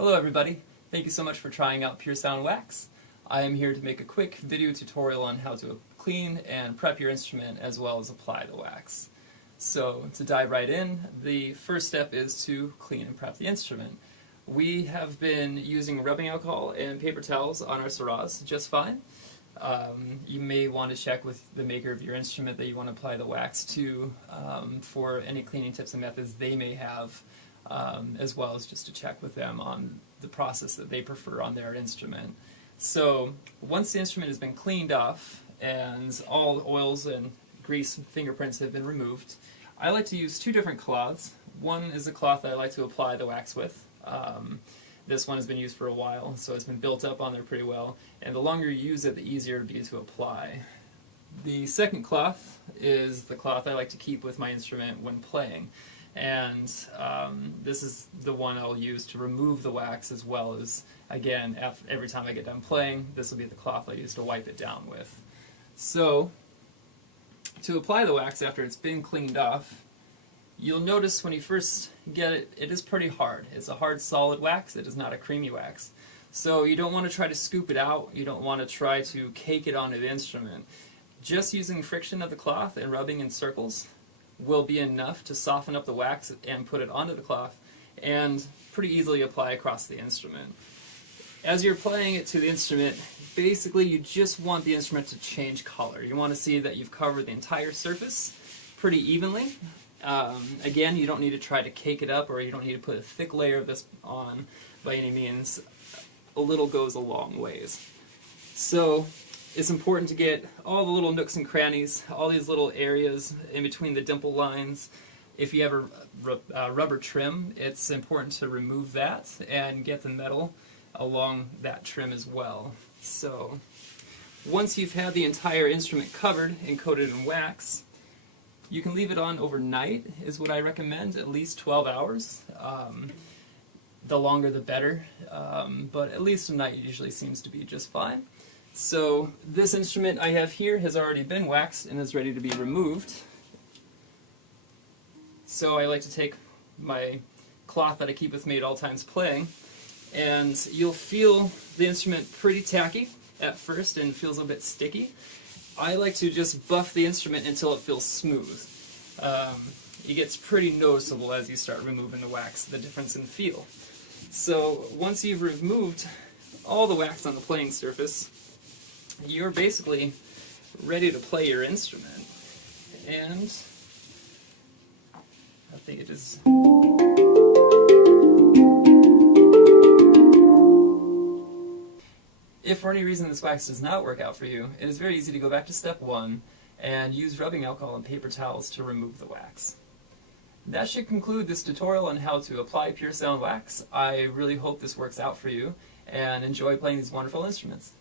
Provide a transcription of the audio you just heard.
Hello everybody, thank you so much for trying out Pure Sound Wax. I am here to make a quick video tutorial on how to clean and prep your instrument as well as apply the wax. So to dive right in, the first step is to clean and prep the instrument. We have been using rubbing alcohol and paper towels on our Saraz just fine. You may want to check with the maker of your instrument that you want to apply the wax to for any cleaning tips and methods they may have, as well as just to check with them on the process that they prefer on their instrument. So once the instrument has been cleaned off and all the oils and grease and fingerprints have been removed, I like to use two different cloths. One is a cloth that I like to apply the wax with. This one has been used for a while, so it's been built up on there pretty well, and the longer you use it, the easier it will be to apply. The second cloth is the cloth I like to keep with my instrument when playing, and this is the one I'll use to remove the wax, as well as, again, every time I get done playing, this will be the cloth I use to wipe it down with. So, to apply the wax after it's been cleaned off, you'll notice when you first get it, it is pretty hard. It's a hard, solid wax. It is not a creamy wax. So you don't want to try to scoop it out. You don't want to try to cake it onto the instrument. Just using friction of the cloth and rubbing in circles will be enough to soften up the wax and put it onto the cloth and pretty easily apply across the instrument. As you're applying it to the instrument, basically you just want the instrument to change color. You want to see that you've covered the entire surface pretty evenly. Again, you don't need to try to cake it up, or you don't need to put a thick layer of this on by any means. A little goes a long ways. So it's important to get all the little nooks and crannies, all these little areas in between the dimple lines. If you have a rubber trim, it's important to remove that and get the metal along that trim as well. So once you've had the entire instrument covered and coated in wax, you can leave it on overnight, is what I recommend, at least 12 hours. The longer the better, but at least a night usually seems to be just fine. So this instrument I have here has already been waxed and is ready to be removed. So I like to take my cloth that I keep with me at all times playing, and you'll feel the instrument pretty tacky at first and feels a bit sticky. I like to just buff the instrument until it feels smooth. It gets pretty noticeable as you start removing the wax, the difference in feel. So once you've removed all the wax on the playing surface, you're basically ready to play your instrument. And I think it is... If for any reason this wax does not work out for you, it is very easy to go back to step one and use rubbing alcohol and paper towels to remove the wax. That should conclude this tutorial on how to apply Pure Sound Wax. I really hope this works out for you, and enjoy playing these wonderful instruments.